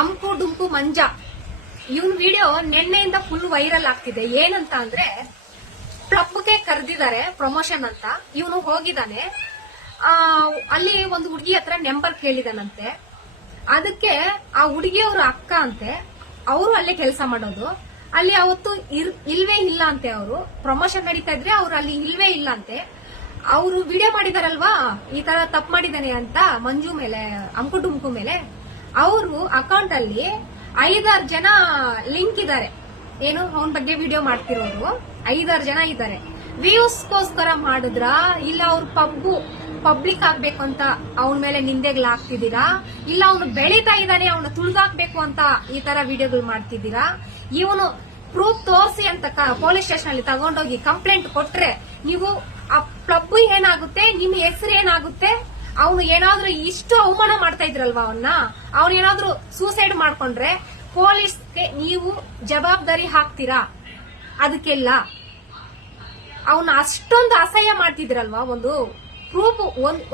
Hump ಡುಂಪು ಮಂಜ ಇವನ್ video ನಿನ್ನೆಯಿಂದ full viral ಆಗ್ತಿದೆ. ಏನಂತ ಅಂದ್ರೆ ಕ್ಲಬ್ಗೆ ಕರೆದಿದ್ದಾರೆ ಪ್ರಮೋಷನ್ ಅಂತ. ಇವನು ಹೋಗಿದ್ದಾನೆ, ಅಲ್ಲಿ ಒಂದು ಹುಡುಗಿ ಹತ್ರ ನಂಬರ್ ಕೇಳಿದಾನಂತೆ. ಅದಕ್ಕೆ ಆ ಹುಡುಗಿಯವ್ರ ಅಕ್ಕ ಅಂತೆ, ಅವರು ಅಲ್ಲೇ ಕೆಲಸ ಮಾಡೋದು. ಅಲ್ಲಿ ಅವತ್ತು ಇಲ್ವೇ ಇಲ್ಲ ಅಂತೆ. ಅವರು ಪ್ರಮೋಷನ್ ನಡೀತಾ ಇದ್ರೆ ಅವ್ರು ಅಲ್ಲಿ ಇಲ್ವೇ ಇಲ್ಲ ಅಂತೆ. ಅವರು ವಿಡಿಯೋ ಮಾಡಿದಾರಲ್ವಾ ಈ ತರ ತಪ್ಪು ಮಾಡಿದಾನೆ ಅಂತ ಮಂಜು ಮೇಲೆ, ಅಂಕು ಡುಂಕು ಮೇಲೆ. ಅವರು ಅಕೌಂಟ್ ಅಲ್ಲಿ 5-6 ಜನ ಲಿಂಕ್ ಇದ್ದಾರೆ. ಏನು ಅವನ ಬಗ್ಗೆ ವಿಡಿಯೋ ಮಾಡ್ತಿರೋರು 5-6 ಜನ ಇದ್ದಾರೆ. ವ್ಯೂಸ್ಗೋಸ್ಕರ ಮಾಡಿದ್ರ ಇಲ್ಲ ಅವ್ರ ಪಬ್ಲಿಕ್ ಆಗ್ಬೇಕು ಅಂತ ಅವನ ಮೇಲೆ ನಿಂದೆಗಳು ಹಾಕ್ತಿದ್ದೀರಾ, ಇಲ್ಲ ಅವನು ಬೆಳೀತಾ ಇದ್ದಾನೆ ಅವನು ತುಳಿದಾಕ್ಬೇಕು ಅಂತ ಈ ತರ ವಿಡಿಯೋಗಳು ಮಾಡ್ತಿದ್ದೀರಾ? ಇವನು ಪ್ರೂಫ್ ತೋರಿಸಿ ಅಂತ ಪೊಲೀಸ್ ಸ್ಟೇಷನ್ ಅಲ್ಲಿ ತಗೊಂಡೋಗಿ ಕಂಪ್ಲೇಂಟ್ ಕೊಟ್ರೆ ನೀವು ಆ ಕ್ಲಬ್ ಏನಾಗುತ್ತೆ, ನಿಮ್ ಹೆಸರು ಏನಾಗುತ್ತೆ? ಅವನು ಏನಾದ್ರೂ ಇಷ್ಟು ಅವಮಾನ ಮಾಡ್ತಾ ಇದ್ರಲ್ವಾ ಅವ್ನು ಏನಾದ್ರೂ ಸೂಸೈಡ್ ಮಾಡ್ಕೊಂಡ್ರೆ ಪೊಲೀಸ್ಗೆ ನೀವು ಜವಾಬ್ದಾರಿ ಹಾಕ್ತೀರಾ? ಅದಕ್ಕೆಲ್ಲ ಅವನು ಅಷ್ಟೊಂದು ಅಸಹ್ಯ ಮಾಡ್ತಿದ್ರಲ್ವಾ. ಒಂದು ಪ್ರೂಫ್,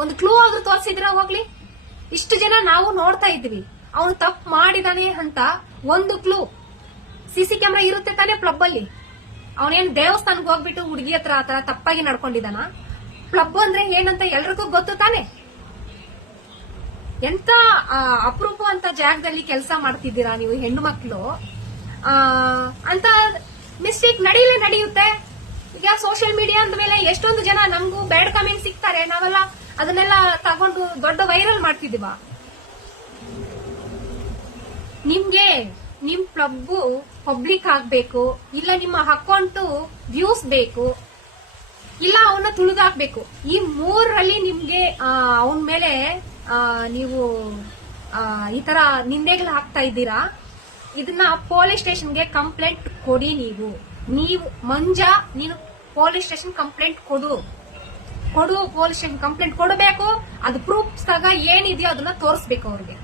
ಒಂದು ಕ್ಲೂ ಆದ್ರೂ ತೋರಿಸಿದ್ರ ಹೋಗ್ಲಿ. ಇಷ್ಟು ಜನ ನಾವು ನೋಡ್ತಾ ಇದ್ವಿ ಅವನು ತಪ್ಪು ಮಾಡಿದಾನೆ ಅಂತ. ಒಂದು ಕ್ಲೂ, ಸಿಸಿ ಕ್ಯಾಮ್ರಾ ಇರುತ್ತೆ ತಾನೇ ಕ್ಲಬ್ ಅಲ್ಲಿ. ಅವನೇನು ದೇವಸ್ಥಾನಕ್ಕೆ ಹೋಗ್ಬಿಟ್ಟು ಹುಡುಗಿ ಹತ್ರ ಆತರ ತಪ್ಪಾಗಿ ನಡ್ಕೊಂಡಿದ್ದಾನ? ಕ್ಲಬ್ ಅಂದ್ರೆ ಏನಂತ ಎಲ್ರಿಗೂ ಗೊತ್ತು ತಾನೆ. ಎಂತ ಅಪರೂಪ ಅಂತ ಜಾಗದಲ್ಲಿ ಕೆಲಸ ಮಾಡ್ತಿದ್ದೀರಾ ನೀವು ಹೆಣ್ಣು ಮಕ್ಕಳು. ಅಂತ ಮಿಸ್ಟೇಕ್ ನಡೆಯುತ್ತೆ. ಈಗ ಸೋಷಿಯಲ್ ಮೀಡಿಯಾ ಅಂದ ಮೇಲೆ ಎಷ್ಟೊಂದು ಜನ ನಮಗೂ ಬ್ಯಾಡ್ ಕಮೆಂಟ್ ಸಿಗ್ತಾರೆ. ನಾವೆಲ್ಲ ಅದನ್ನೆಲ್ಲ ತಗೊಂಡು ದೊಡ್ಡ ವೈರಲ್ ಮಾಡ್ತಿದೀವ. ನಿಮ್ಗೆ ನಿಮ್ ಕ್ಲಬ್ ಪಬ್ಲಿಕ್ ಆಗ್ಬೇಕು, ಇಲ್ಲ ನಿಮ್ಮ ಅಕೌಂಟ್ ವ್ಯೂಸ್ ಬೇಕು, ಇಲ್ಲ ಅವನ್ನ ತುಳಿದಾಕ್ಬೇಕು. ಈ 3ರಲ್ಲಿ ನಿಮ್ಗೆ ಅವನ ಮೇಲೆ ನೀವು ಈ ತರ ನಿಂದೆಗಳು ಹಾಕ್ತಾ ಇದ್ದೀರಾ. ಇದನ್ನ ಪೊಲೀಸ್ ಸ್ಟೇಷನ್ಗೆ ಕಂಪ್ಲೇಂಟ್ ಕೊಡಿ. ನೀವು ಮಂಜಾ, ನೀನು ಪೊಲೀಸ್ ಸ್ಟೇಷನ್ ಕಂಪ್ಲೇಂಟ್ ಕೊಡು. ಪೊಲೀಸ್ ಸ್ಟೇಷನ್ ಕಂಪ್ಲೇಂಟ್ ಕೊಡಬೇಕು. ಅದು ಪ್ರೂಫ್ಸ್ ಆಗ ಏನಿದೆಯೋ ಅದನ್ನ ತೋರಿಸ್ಬೇಕು ಅವ್ರಿಗೆ.